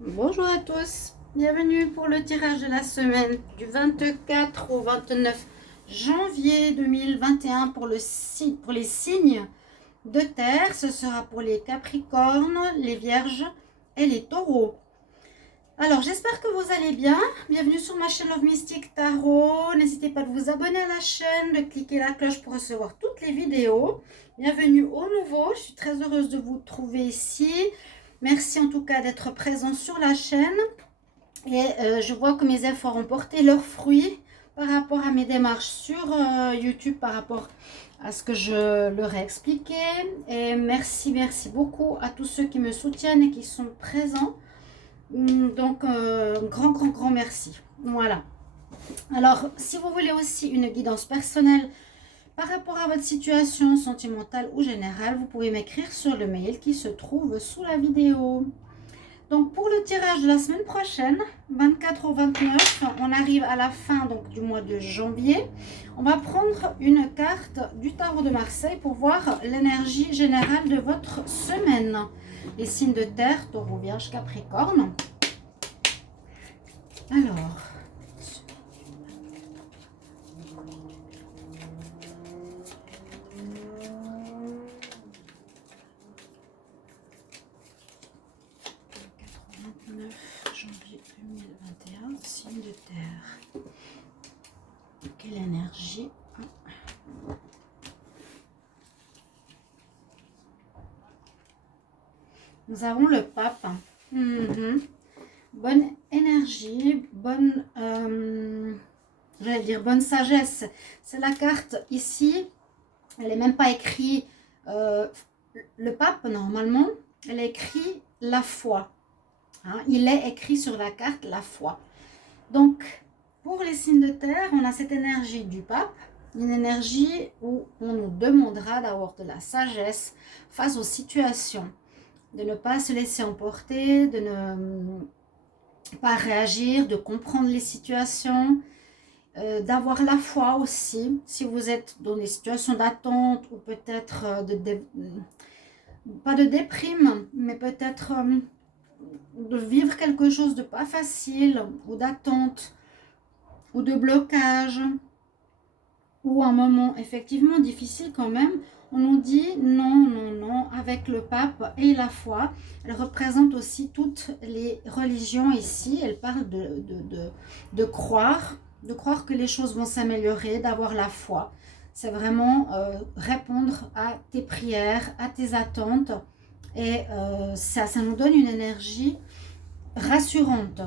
Bonjour à tous, bienvenue pour le tirage de la semaine du 24 au 29 janvier 2021 pour les signes de terre. Ce sera pour les Capricornes, les Vierges et les Taureaux. Alors j'espère que vous allez bien, bienvenue sur ma chaîne Love Mystic Tarot. N'hésitez pas de vous abonner à la chaîne, de cliquer la cloche pour recevoir toutes les vidéos. Bienvenue aux nouveaux, je suis très heureuse de vous trouver ici. Merci en tout cas d'être présent sur la chaîne. Et je vois que mes efforts ont porté leurs fruits par rapport à mes démarches sur YouTube, par rapport à ce que je leur ai expliqué. Et merci beaucoup à tous ceux qui me soutiennent et qui sont présents. Donc, grand merci. Voilà. Alors, si vous voulez aussi une guidance personnelle par rapport à votre situation sentimentale ou générale, vous pouvez m'écrire sur le mail qui se trouve sous la vidéo. Donc pour le tirage de la semaine prochaine, 24 au 29, on arrive à la fin donc, du mois de janvier. On va prendre une carte du tarot de Marseille pour voir l'énergie générale de votre semaine. Les signes de terre, taureau, vierge, capricorne. Alors, janvier 2021, signe de terre. Quelle énergie? Nous avons le pape. Bonne énergie, bonne, j'allais dire bonne sagesse. C'est la carte ici. Elle n'est même pas écrit le pape normalement. Elle est écrit la foi. Hein, il est écrit sur la carte la foi. Donc, pour les signes de terre, on a cette énergie du pape. Une énergie où on nous demandera d'avoir de la sagesse face aux situations. De ne pas se laisser emporter, de ne pas réagir, de comprendre les situations, d'avoir la foi aussi. Si vous êtes dans des situations d'attente ou peut-être pas de déprime, mais peut-être de vivre quelque chose de pas facile ou d'attente ou de blocage ou un moment effectivement difficile quand même, on nous dit non, avec le pape et la foi. Elle représente aussi toutes les religions ici. Elle parle de croire que les choses vont s'améliorer, d'avoir la foi. C'est vraiment répondre à tes prières, à tes attentes. Et ça nous donne une énergie rassurante.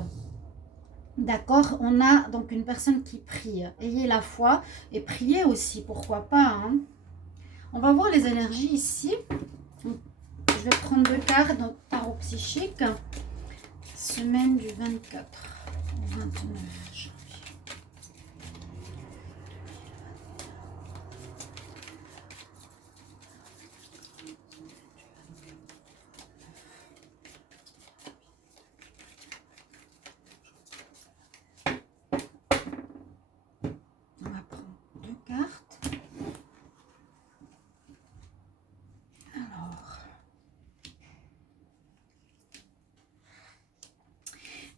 D'accord, on a donc une personne qui prie. Ayez la foi et priez aussi, pourquoi pas. Hein. On va voir les énergies ici. Je vais prendre deux cartes dans tarot psychique. Semaine du 24 au 29 janvier. On va prendre deux cartes. Alors,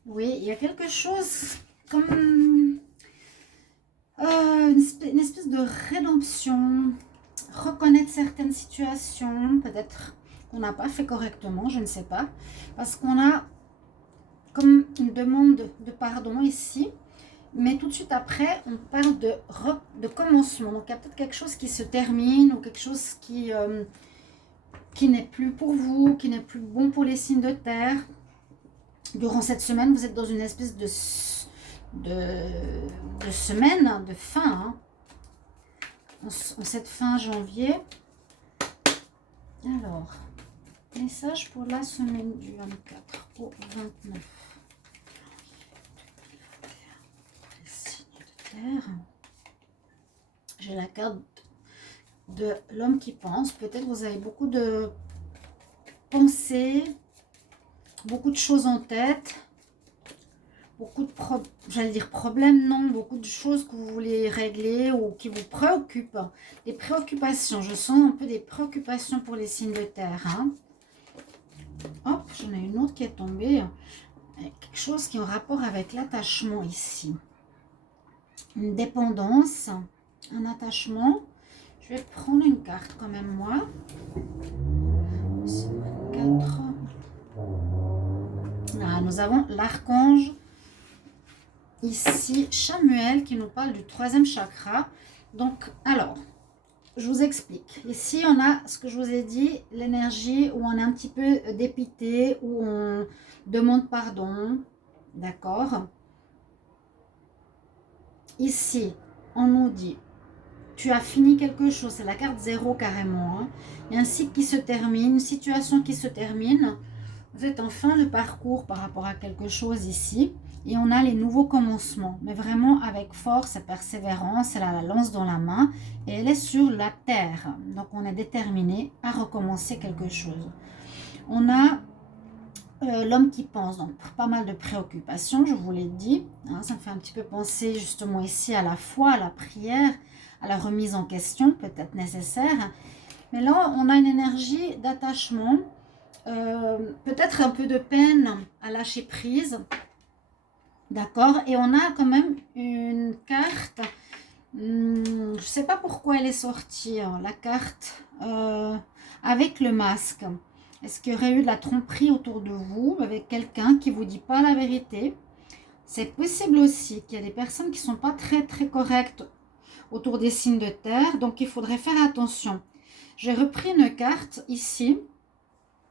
oui, il y a quelque chose comme une espèce de rédemption, reconnaître certaines situations, peut-être qu'on n'a pas fait correctement, je ne sais pas, parce qu'on a comme une demande de pardon ici, mais tout de suite après, on parle de commencement. Donc, il y a peut-être quelque chose qui se termine ou quelque chose qui n'est plus pour vous, qui n'est plus bon pour les signes de terre. Durant cette semaine, vous êtes dans une espèce de semaine, de fin. Hein. En cette fin janvier. Alors, message pour la semaine du 24 au 29. Les signes de terre. J'ai la carte de l'homme qui pense. Peut-être vous avez beaucoup de pensées, beaucoup de choses en tête, beaucoup de problèmes, non, beaucoup de choses que vous voulez régler ou qui vous préoccupent. Des préoccupations, je sens un peu des préoccupations pour les signes de terre. Hein. Hop, j'en ai une autre qui est tombée. quelque chose qui est en rapport avec l'attachement ici. Une dépendance, un attachement. Je vais prendre une carte quand même, moi. 4. Là, nous avons l'archange ici, Chamuel, qui nous parle du 3e chakra. Donc, alors, je vous explique. Ici, on a ce que je vous ai dit, l'énergie où on est un petit peu dépité, où on demande pardon. D'accord? Ici, on nous dit, tu as fini quelque chose. C'est la carte 0 carrément. Hein. Il y a un cycle qui se termine, une situation qui se termine. Vous êtes en fin de parcours par rapport à quelque chose ici. Et on a les nouveaux commencements. Mais vraiment avec force et persévérance. Elle a la lance dans la main. Et elle est sur la terre. Donc on est déterminé à recommencer quelque chose. On a l'homme qui pense. Donc pas mal de préoccupations, je vous l'ai dit. Hein, ça me fait un petit peu penser justement ici à la foi, à la prière, à la remise en question, peut-être nécessaire. Mais là, on a une énergie d'attachement. Peut-être un peu de peine à lâcher prise, d'accord, et on a quand même une carte, je ne sais pas pourquoi elle est sortie, hein, la carte avec le masque. Est-ce qu'il y aurait eu de la tromperie autour de vous avec quelqu'un qui ne vous dit pas la vérité? C'est possible aussi qu'il y a des personnes qui ne sont pas très très correctes autour des signes de terre, donc il faudrait faire attention. J'ai repris une carte ici.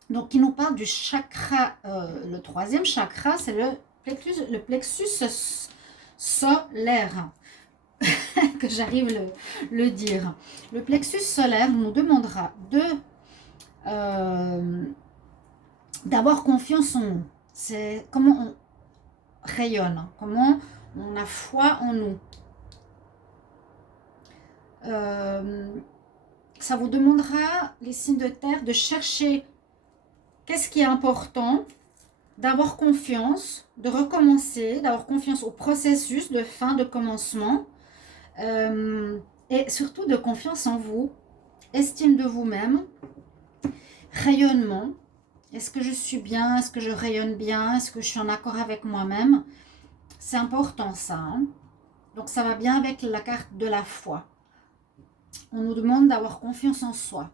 Donc, il nous parle du chakra, le 3e chakra, c'est le plexus solaire, que j'arrive le dire. Le plexus solaire nous demandera d'avoir confiance en nous. C'est comment on rayonne, comment on a foi en nous. Ça vous demandera, les signes de terre, de chercher qu'est-ce qui est important, d'avoir confiance, de recommencer, d'avoir confiance au processus de fin, de commencement, et surtout de confiance en vous, estime de vous-même, rayonnement. Est-ce que je suis bien? Est-ce que je rayonne bien? Est-ce que je suis en accord avec moi-même? C'est important ça. Hein? Donc ça va bien avec la carte de la foi. On nous demande d'avoir confiance en soi,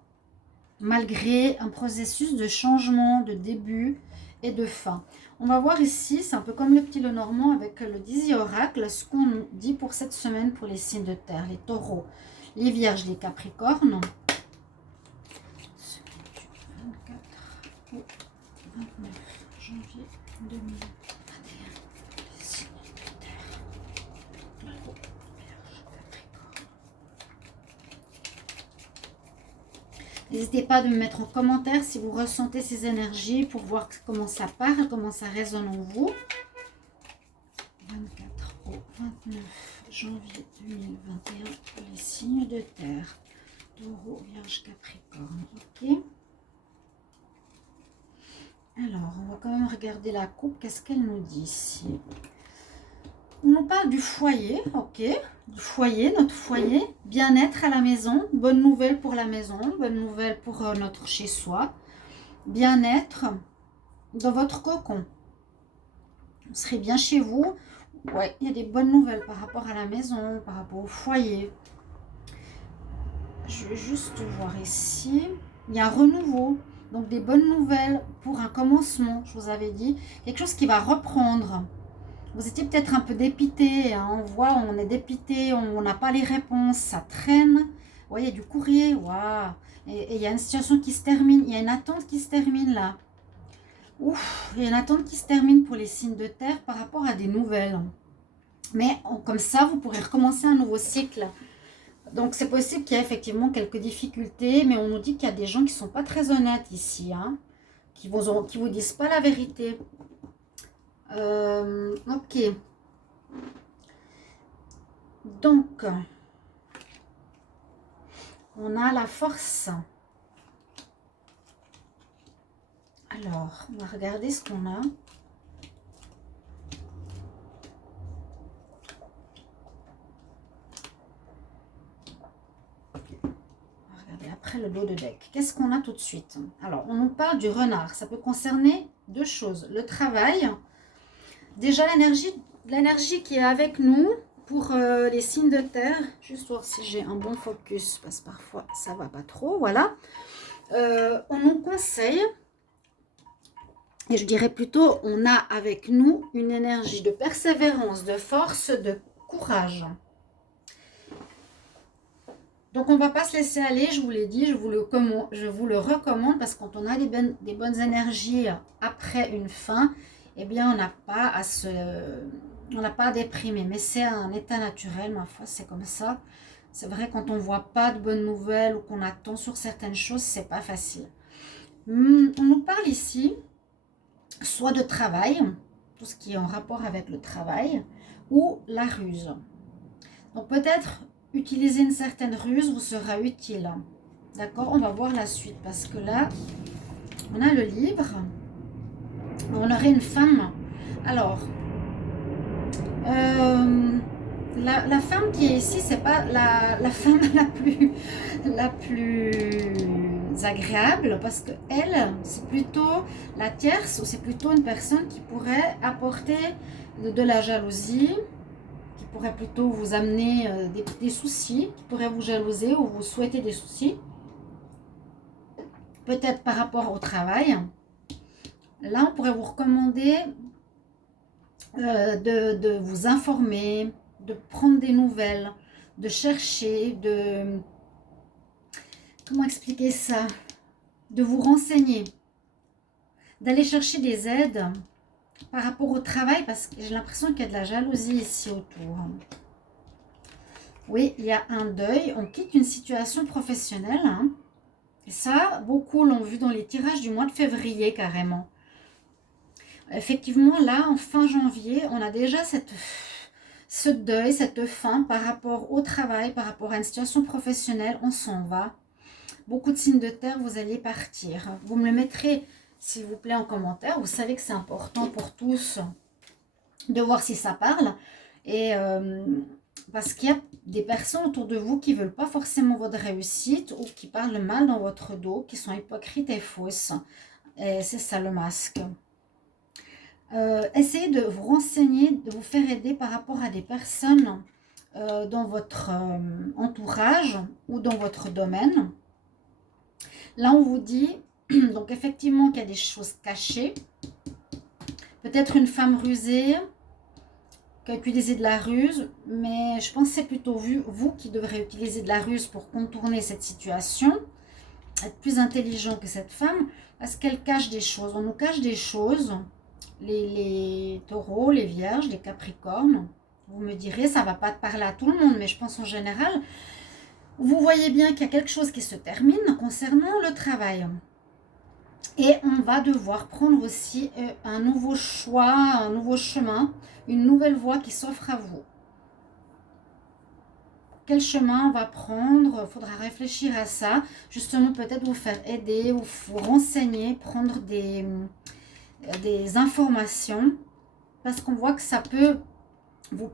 malgré un processus de changement, de début et de fin. On va voir ici, c'est un peu comme le petit Lenormand avec le Dizzy Oracle, ce qu'on nous dit pour cette semaine pour les signes de terre, les taureaux, les vierges, les capricornes. Semaine du 24 au 29 janvier 2021, les signes de terre, taureaux, vierges, capricornes. N'hésitez pas à me mettre en commentaire si vous ressentez ces énergies pour voir comment ça parle, comment ça résonne en vous. 24 au 29 janvier 2021, les signes de terre. Taureau, Vierge, Capricorne. Ok. Alors, on va quand même regarder la coupe. Qu'est-ce qu'elle nous dit ici? On nous parle du foyer, ok, du foyer, notre foyer, bien-être à la maison, bonne nouvelle pour la maison, bonne nouvelle pour notre chez-soi, bien-être dans votre cocon. Vous serez bien chez vous, ouais, il y a des bonnes nouvelles par rapport à la maison, par rapport au foyer. Je vais juste voir ici, il y a un renouveau, donc des bonnes nouvelles pour un commencement, je vous avais dit, quelque chose qui va reprendre. Vous étiez peut-être un peu dépité, hein, on voit, on est dépité, on n'a pas les réponses, ça traîne. Vous voyez, du courrier, waouh. Et il y a une situation qui se termine, il y a une attente qui se termine là. Ouf, il y a une attente qui se termine pour les signes de terre par rapport à des nouvelles. Mais comme ça, vous pourrez recommencer un nouveau cycle. Donc c'est possible qu'il y ait effectivement quelques difficultés, mais on nous dit qu'il y a des gens qui ne sont pas très honnêtes ici, hein, qui vous disent pas la vérité. Ok. Donc, on a la force. Alors, on va regarder ce qu'on a. On va regarder après le dos de deck. Qu'est-ce qu'on a tout de suite? Alors, on nous parle du renard. Ça peut concerner deux choses. Le travail Déjà, l'énergie qui est avec nous pour les signes de terre, juste voir si j'ai un bon focus, parce que parfois ça va pas trop, voilà. On nous conseille, et je dirais plutôt, on a avec nous une énergie de persévérance, de force, de courage. Donc, on ne va pas se laisser aller, je vous l'ai dit, je vous le recommande parce que quand on a des bonnes énergies après une fin, eh bien, on n'a pas à déprimer. Mais c'est un état naturel, ma foi, c'est comme ça. C'est vrai, quand on ne voit pas de bonnes nouvelles ou qu'on attend sur certaines choses, c'est pas facile. On nous parle ici, soit de travail, tout ce qui est en rapport avec le travail, ou la ruse. Donc, peut-être utiliser une certaine ruse vous sera utile. D'accord? On va voir la suite parce que là, on a le livre. On aurait une femme. Alors, la femme qui est ici, c'est pas la femme la plus agréable parce que elle, c'est plutôt la tierce ou c'est plutôt une personne qui pourrait apporter de la jalousie, qui pourrait plutôt vous amener des soucis, qui pourrait vous jalouser ou vous souhaiter des soucis. Peut-être par rapport au travail. Là, on pourrait vous recommander de vous informer, de prendre des nouvelles, de chercher, comment expliquer ça? De vous renseigner, d'aller chercher des aides par rapport au travail, parce que j'ai l'impression qu'il y a de la jalousie ici autour. Oui, il y a un deuil, on quitte une situation professionnelle. Hein. Et ça, beaucoup l'ont vu dans les tirages du mois de février carrément. Effectivement, là, en fin janvier, on a déjà ce deuil, cette fin par rapport au travail, par rapport à une situation professionnelle, on s'en va. Beaucoup de signes de terre, vous allez partir. Vous me le mettrez, s'il vous plaît, en commentaire. Vous savez que c'est important pour tous de voir si ça parle. Et parce qu'il y a des personnes autour de vous qui ne veulent pas forcément votre réussite ou qui parlent mal dans votre dos, qui sont hypocrites et fausses. Et c'est ça le masque. Essayez de vous renseigner, de vous faire aider par rapport à des personnes dans votre entourage ou dans votre domaine. Là, on vous dit, donc effectivement, qu'il y a des choses cachées. Peut-être une femme rusée qui a utilisé de la ruse, mais je pense que c'est plutôt vous qui devrez utiliser de la ruse pour contourner cette situation, être plus intelligent que cette femme, parce qu'elle cache des choses. On nous cache des choses, les taureaux, les vierges, les capricornes. Vous me direz, ça ne va pas parler à tout le monde, mais je pense en général, vous voyez bien qu'il y a quelque chose qui se termine concernant le travail. Et on va devoir prendre aussi un nouveau choix, un nouveau chemin, une nouvelle voie qui s'offre à vous. Quel chemin on va prendre? Il faudra réfléchir à ça. Justement, peut-être vous faire aider ou vous renseigner, prendre des informations. Parce qu'on voit que ça peut vous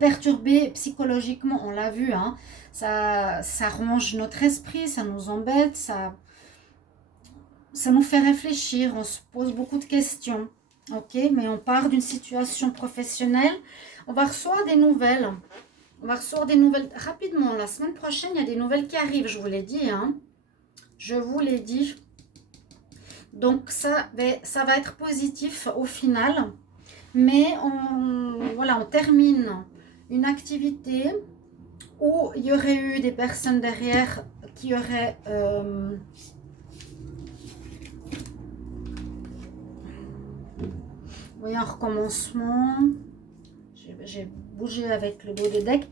perturber psychologiquement. On l'a vu, hein. Ça ronge notre esprit, ça nous embête, ça nous fait réfléchir, on se pose beaucoup de questions, ok? Mais on part d'une situation professionnelle, on va recevoir des nouvelles. On va recevoir des nouvelles rapidement. La semaine prochaine, il y a des nouvelles qui arrivent, je vous l'ai dit, hein? Je vous l'ai dit. Donc, ça va être positif au final. Mais on termine une activité où il y aurait eu des personnes derrière qui auraient... Vous voyez, un recommencement. J'ai bougé avec le dos de deck.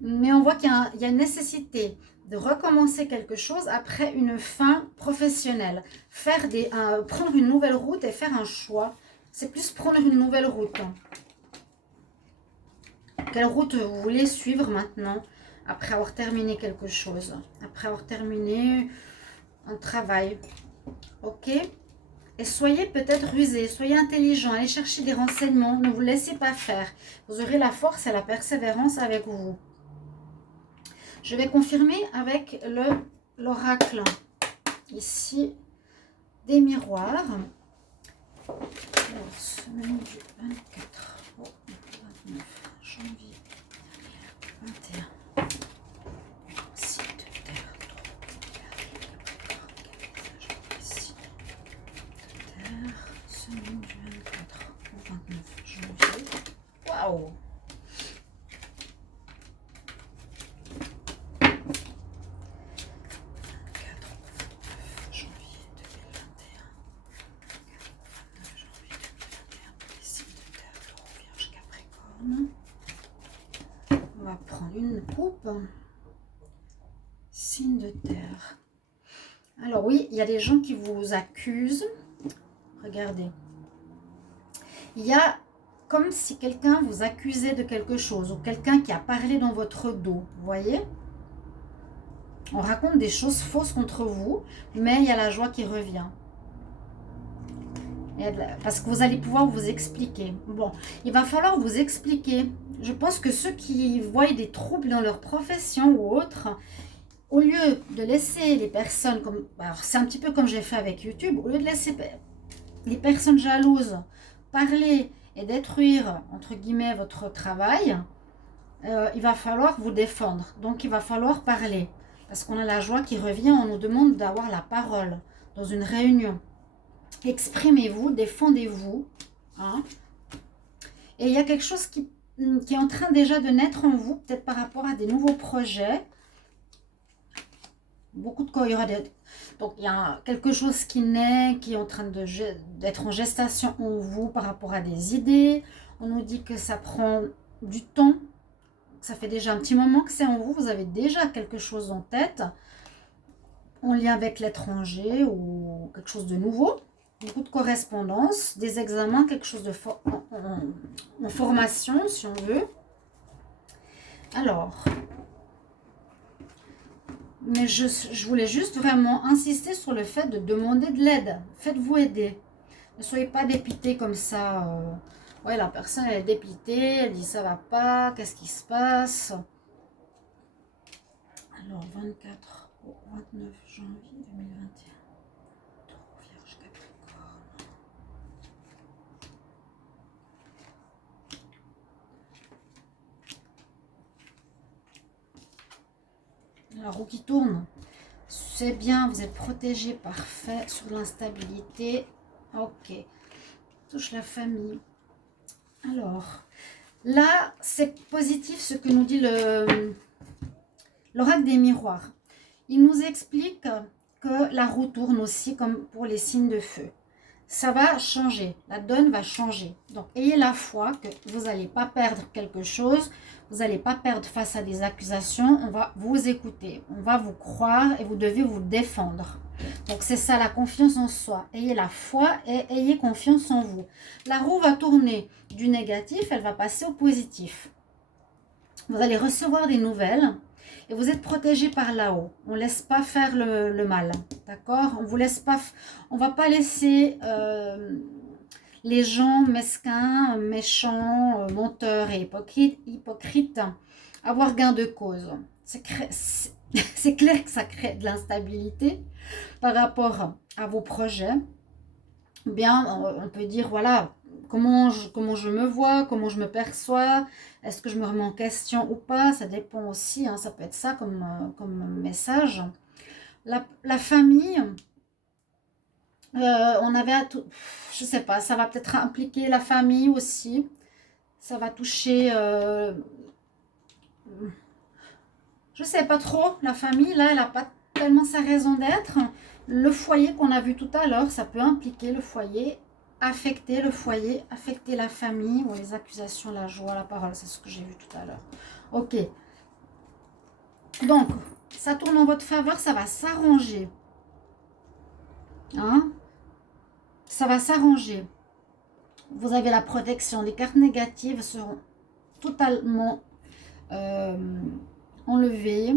Mais on voit qu'il y a une nécessité de recommencer quelque chose après une fin professionnelle. Prendre une nouvelle route et faire un choix. C'est plus prendre une nouvelle route. Quelle route vous voulez suivre maintenant après avoir terminé quelque chose? Après avoir terminé un travail. Ok? Et soyez peut-être rusé, soyez intelligent, allez chercher des renseignements, ne vous laissez pas faire. Vous aurez la force et la persévérance avec vous. Je vais confirmer avec l'oracle. Ici, des miroirs. Alors, semaine du 24. Semaine du 24 au 29 janvier. Waouh! On va prendre une coupe. Signe de terre. Alors oui, il y a des gens qui vous accusent. Regardez. Il y a comme si quelqu'un vous accusait de quelque chose ou quelqu'un qui a parlé dans votre dos. Vous voyez? On raconte des choses fausses contre vous, mais il y a la joie qui revient. Parce que vous allez pouvoir vous expliquer. Bon, il va falloir vous expliquer. Je pense que ceux qui voient des troubles dans leur profession ou autre, au lieu de laisser les personnes comme... Alors c'est un petit peu comme j'ai fait avec YouTube. Au lieu de laisser les personnes jalouses parler et détruire, entre guillemets, votre travail, il va falloir vous défendre. Donc il va falloir parler. Parce qu'on a la joie qui revient, on nous demande d'avoir la parole dans une réunion. Exprimez-vous, défendez-vous. Hein. Et il y a quelque chose qui est en train déjà de naître en vous, peut-être par rapport à des nouveaux projets. Beaucoup de quoi, il y aura donc il y a quelque chose qui naît, qui est en train d'être en gestation en vous par rapport à des idées. On nous dit que ça prend du temps. Ça fait déjà un petit moment que c'est en vous. Vous avez déjà quelque chose en tête, en lien avec l'étranger ou quelque chose de nouveau. Beaucoup de correspondance, des examens, quelque chose de en formation, si on veut. Alors, mais je voulais juste vraiment insister sur le fait de demander de l'aide. Faites-vous aider. Ne soyez pas dépité comme ça. Ouais, la personne, elle est dépitée, elle dit ça va pas, qu'est-ce qui se passe? Alors, 24 au 29 janvier 2021. Taureau, Vierge, Capricorne. La roue qui tourne. C'est bien, vous êtes protégé, parfait, sur l'instabilité. Ok. Touche la famille. Alors, là, c'est positif ce que nous dit l'oracle des miroirs. Il nous explique que la roue tourne aussi comme pour les signes de feu. Ça va changer, la donne va changer. Donc, ayez la foi que vous n'allez pas perdre quelque chose, vous n'allez pas perdre face à des accusations, on va vous écouter, on va vous croire et vous devez vous défendre. Donc, c'est ça, la confiance en soi. Ayez la foi et ayez confiance en vous. La roue va tourner du négatif, elle va passer au positif. Vous allez recevoir des nouvelles. Et vous êtes protégé par là-haut. On ne laisse pas faire le mal. D'accord? On vous laisse pas. On va pas laisser les gens mesquins, méchants, menteurs et hypocrites avoir gain de cause. C'est clair que ça crée de l'instabilité par rapport à vos projets. Bien, on peut dire, voilà, comment je me vois, comment je me perçois, est-ce que je me remets en question ou pas, ça dépend aussi, hein, ça peut être ça comme message. La famille, on avait, je sais pas, ça va peut-être impliquer la famille aussi, ça va toucher, je sais pas trop, la famille, là, elle n'a pas tellement sa raison d'être. Le foyer qu'on a vu tout à l'heure, ça peut impliquer le foyer, affecter le foyer, affecter la famille, ou les accusations, la joie, la parole, c'est ce que j'ai vu tout à l'heure. Ok. Donc, ça tourne en votre faveur, ça va s'arranger. Hein? Ça va s'arranger. Vous avez la protection. Les cartes négatives seront totalement enlevées.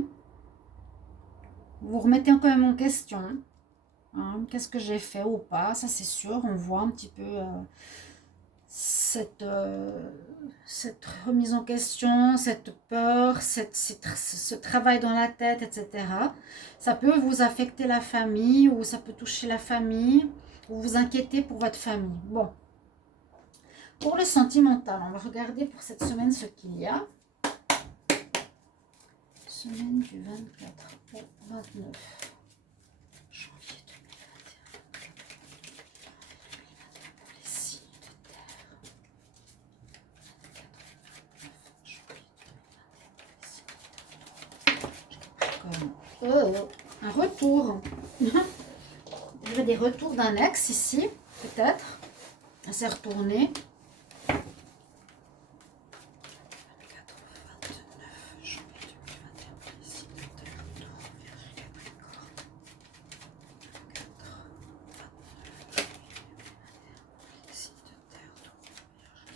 Vous remettez quand même en question. Hein, qu'est-ce que j'ai fait ou pas, ça c'est sûr, on voit un petit peu cette remise en question, cette peur, ce travail dans la tête, etc. Ça peut vous affecter la famille ou ça peut toucher la famille ou vous inquiéter pour votre famille. Bon, pour le sentimental, on va regarder pour cette semaine ce qu'il y a. Semaine du 24 au 29. un retour. Il y avait des retours d'un ex ici, peut-être. Elle s'est retournée. 24 au 29 janvier 2021, ici, Taureau, Vierge, Capricorne. 24, 29 janvier 2021, ici, de terre, Taureau, Vierge,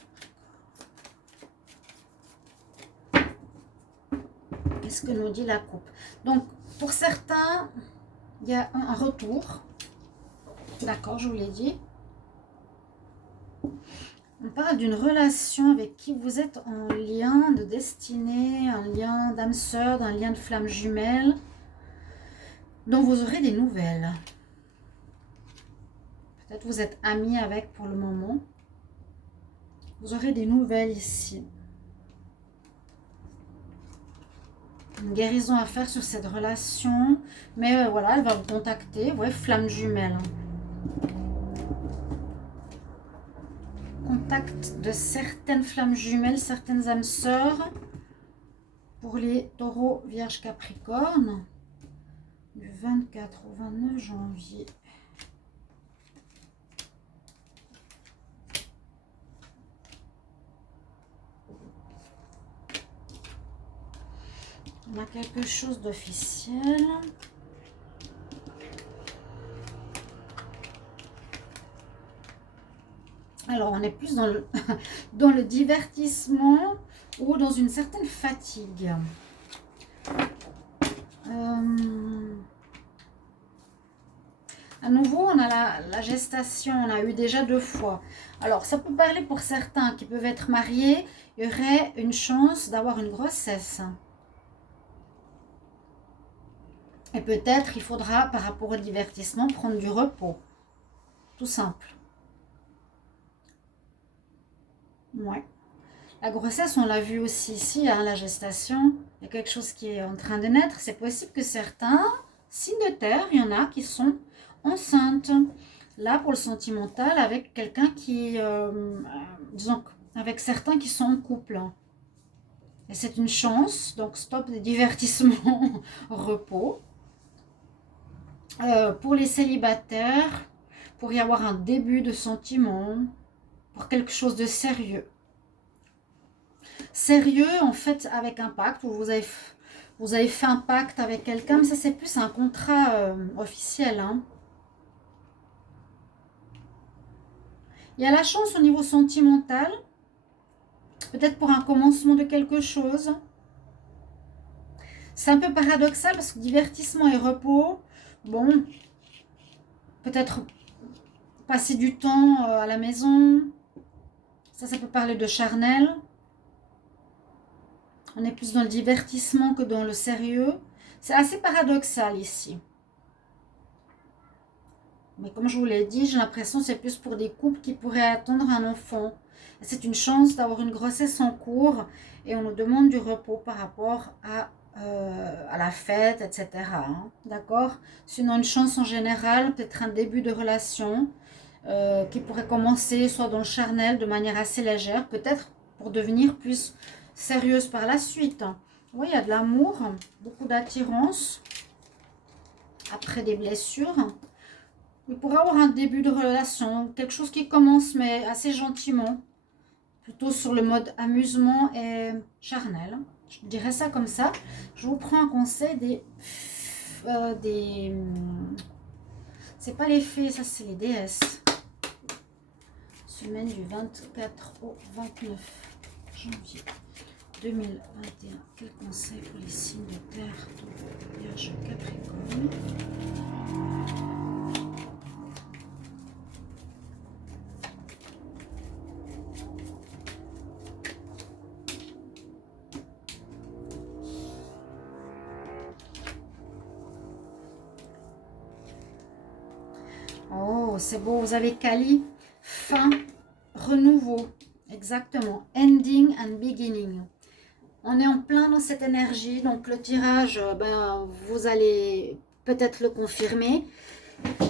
Capricorne. Qu'est-ce que nous dit la coupe? Donc, pour certains, il y a un retour. D'accord, je vous l'ai dit. On parle d'une relation avec qui vous êtes en lien de destinée, un lien d'âme sœur, un lien de flamme jumelle, dont vous aurez des nouvelles. Peut-être vous êtes amis avec pour le moment. Vous aurez des nouvelles ici. Une guérison à faire sur cette relation. Mais voilà, elle va vous contacter. Vous voyez, flamme jumelle. Contact de certaines flammes jumelles, certaines âmes sœurs. Pour les taureaux, vierge, capricorne. Du 24 au 29 janvier. On a quelque chose d'officiel. Alors, on est plus dans le, dans le divertissement ou dans une certaine fatigue. À nouveau, on a la gestation, on a eu déjà 2 fois. Alors, ça peut parler pour certains qui peuvent être mariés, il y aurait une chance d'avoir une grossesse. Et peut-être il faudra, par rapport au divertissement, prendre du repos. Tout simple. Ouais. La grossesse, on l'a vu aussi ici, hein, la gestation. Il y a quelque chose qui est en train de naître. C'est possible que certains signes de terre, il y en a qui sont enceintes. Là, pour le sentimental, avec quelqu'un qui, disons, avec certains qui sont en couple. Et c'est une chance. Donc, stop des divertissements, repos. Pour les célibataires, pour y avoir un début de sentiment, pour quelque chose de sérieux. Sérieux, en fait, avec un pacte, où vous avez fait un pacte avec quelqu'un, mais ça, c'est plus un contrat officiel. Hein. Il y a la chance au niveau sentimental, peut-être pour un commencement de quelque chose. C'est un peu paradoxal parce que divertissement et repos, bon, peut-être passer du temps à la maison, ça peut parler de charnel. On est plus dans le divertissement que dans le sérieux. C'est assez paradoxal ici. Mais comme je vous l'ai dit, j'ai l'impression que c'est plus pour des couples qui pourraient attendre un enfant. C'est une chance d'avoir une grossesse en cours et on nous demande du repos par rapport à la fête, etc. Hein, d'accord? Sinon, une chance en général, peut-être un début de relation qui pourrait commencer soit dans le charnel de manière assez légère, peut-être pour devenir plus sérieuse par la suite. Oui, il y a de l'amour, beaucoup d'attirance après des blessures. Il pourrait avoir un début de relation, quelque chose qui commence mais assez gentiment, plutôt sur le mode amusement et charnel. Je dirais ça comme ça. Je vous prends un conseil c'est pas les fées, ça c'est les déesses. Semaine du 24 au 29 janvier 2021. Quel conseil pour les signes de terre, Taureau, Vierge, Capricorne? Oh, c'est beau, vous avez Kali, fin, renouveau, exactement, ending and beginning. On est en plein dans cette énergie, donc le tirage, vous allez peut-être le confirmer.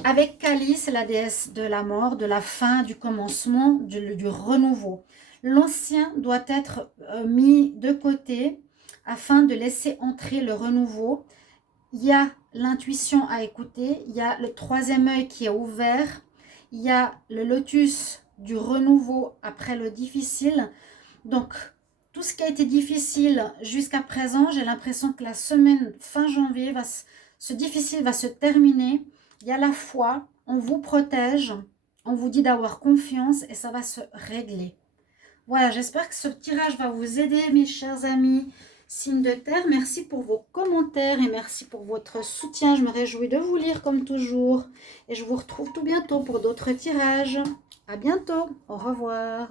Avec Kali, c'est la déesse de la mort, de la fin, du commencement, du renouveau. L'ancien doit être mis de côté afin de laisser entrer le renouveau Il y a l'intuition à écouter, il y a le troisième œil qui est ouvert, il y a le lotus du renouveau après le difficile. Donc, tout ce qui a été difficile jusqu'à présent, j'ai l'impression que la semaine fin janvier, ce difficile va se terminer. Il y a la foi, on vous protège, on vous dit d'avoir confiance et ça va se régler. Voilà, j'espère que ce tirage va vous aider, mes chers amis. Signe de terre, merci pour vos commentaires et merci pour votre soutien. Je me réjouis de vous lire comme toujours. Et je vous retrouve tout bientôt pour d'autres tirages. À bientôt. Au revoir.